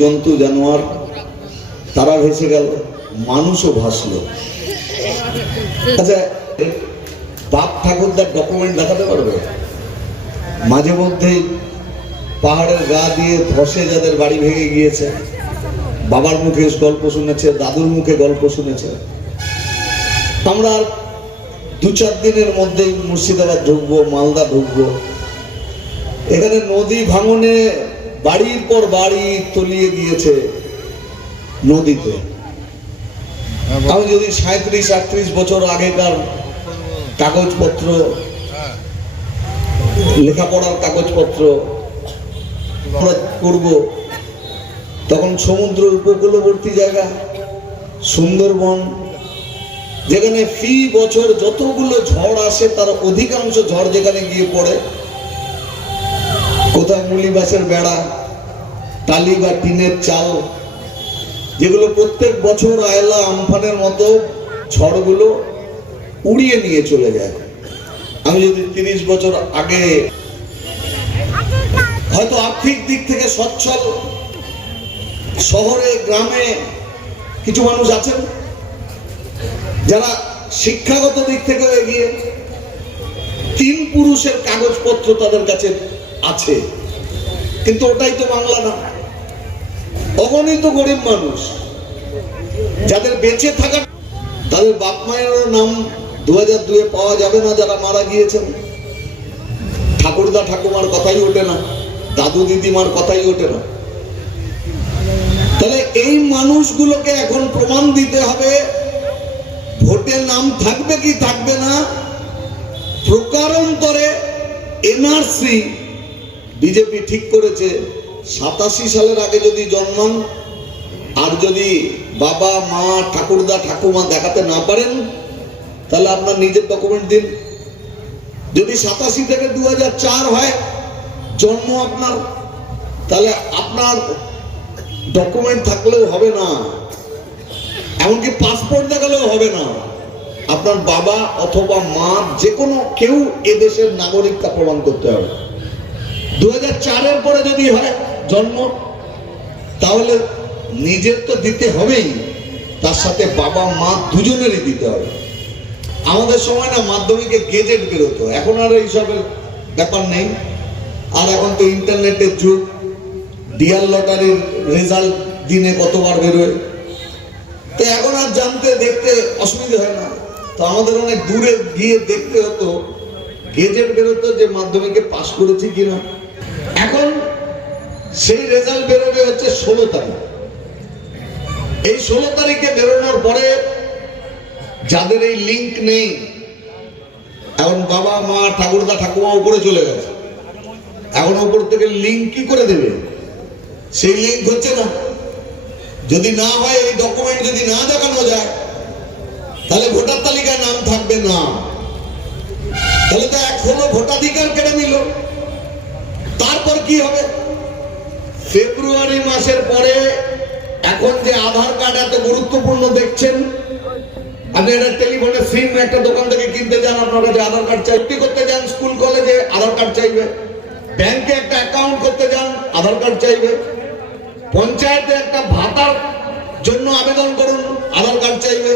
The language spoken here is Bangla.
জন্তু জানোয়ার তারা ভেসে গেল, মানুষও ভাসলো। আচ্ছা, বাপ ঠাকুরদার ডকুমেন্ট দেখাতে পারবে? মাঝে মধ্যেই পাহাড়ের গা দিয়ে ধসে যাদের বাড়ি ভেঙে গিয়েছে, বাবার মুখে গল্প শুনেছে, দাদুর মুখে গল্প শুনেছে। আমরা 2-4 দিনের মধ্যেই মুর্শিদাবাদ ঢুকবো, মালদা ঢুকবো। এখানে নদী ভাঙনে বাড়ির পর বাড়ি তলিয়ে গিয়েছে নদীতে। আমি যদি 37-38 বছর আগেকার কাগজপত্র, লেখাপড়ার কাগজপত্র করব, তখন সমুদ্র উপকূলবর্তী জায়গা, সুন্দরবন, যেখানে ফি বছর যতগুলো ঝড় আসে তার অধিকাংশ ঝড় যেখানে গিয়ে পড়ে, কোথাও মুলি বাঁশের বেড়া, টালি বা টিনের চাল, যেগুলো প্রত্যেক বছর আয়লা আমফানের মতো ঝড়গুলো উড়িয়ে নিয়ে চলে যায়। আমি যদি 30 বছর আগে, হয়তো আর্থিক দিক থেকে সচ্ছল শহরে গ্রামে কিছু মানুষ আছেন যারা শিক্ষাগত দিক থেকে এগিয়ে, 3 পুরুষের কাগজপত্র তাদের কাছে আছে, কিন্তু ওটাই তো বাংলা না। অগণিত গরিব মানুষ যাদের বেঁচে থাকা, তাদের বাপ মায়ের নাম 2002 পাওয়া যাবে না যারা মারা গিয়েছেন। ঠাকুরদা ঠাকুমার কথাই ওঠে না, দাদু দিদিমার কথাই ওঠে না। তাহলে এই মানুষগুলোকে এখন প্রমাণ দিতে হবে ভোটে নাম থাকবে কি থাকবে না। প্রকারান্তরে এনআরসি বিজেপি ঠিক করেছে 87 সালের আগে যদি জন্মান আর যদি বাবা মা ঠাকুরদা ঠাকুমা দেখাতে না পারেন, তাহলে আপনার নিজের ডকুমেন্ট দিন। যদি 87 থেকে 2004 হয় জন্ম আপনার, তাহলে আপনার ডকুমেন্ট থাকলেও হবে না, এমনকি পাসপোর্ট দেখালেও হবে না। আপনার বাবা অথবা মা যে কোনো কেউ এদেশের নাগরিকতা প্রমাণ করতে হবে। 2004-এর পরে যদি হয় জন্ম, তাহলে নিজের তো দিতে হবেই, তার সাথে বাবা মা দুজনেরই দিতে হবে। আমাদের সময় না মাধ্যমিকে গেজেট বেরোতো, এখন আর এইসবের ব্যাপার নেই। আর এখন তো ইন্টারনেটের যুগ, ডিয়ার লটারির রেজাল্ট দিনে কতবার বেরোয়, তো এখন আর জানতে দেখতে অসুবিধা হয় না। তো আমাদের অনেক দূরে গিয়ে দেখতে হতো, গেজেট বেরোতো যে মাধ্যমিকে পাশ করেছি কিনা। এখন সেই রেজাল্ট বেরোবে হচ্ছে 16 তারিখ। এই 16 তারিখে বেরোনোর পরে যাদের এই লিঙ্ক নেই, এখন বাবা মা ঠাকুরদা ঠাকুমা উপরে চলে গেছে, এখন উপর থেকে লিঙ্ক কি করে দেবে? সেই লিঙ্ক হচ্ছে না। যদি না হয়, এই ডকুমেন্ট যদি না দেখানো যায়, তাহলে ভোটার তালিকায় নাম থাকবে না। তাহলে তো এক হলো ভোটাধিকার কেড়ে নিল। তারপর কি হবে? ফেব্রুয়ারি মাসের পরে এখন যে আধার কার্ড এত গুরুত্বপূর্ণ দেখছেন, আপনি একটা টেলিফোনে সিম একটা দোকান থেকে কিনতে যান, আপনার কাছে আধার কার্ড চাইতে করতে যান, স্কুল কলেজে আধার কার্ড চাইবে, ব্যাংকে একটা অ্যাকাউন্ট করতে যান আধার কার্ড চাইবে, পঞ্চায়েতে একটা ভাতার জন্য আবেদন করুন আধার কার্ড চাইবে,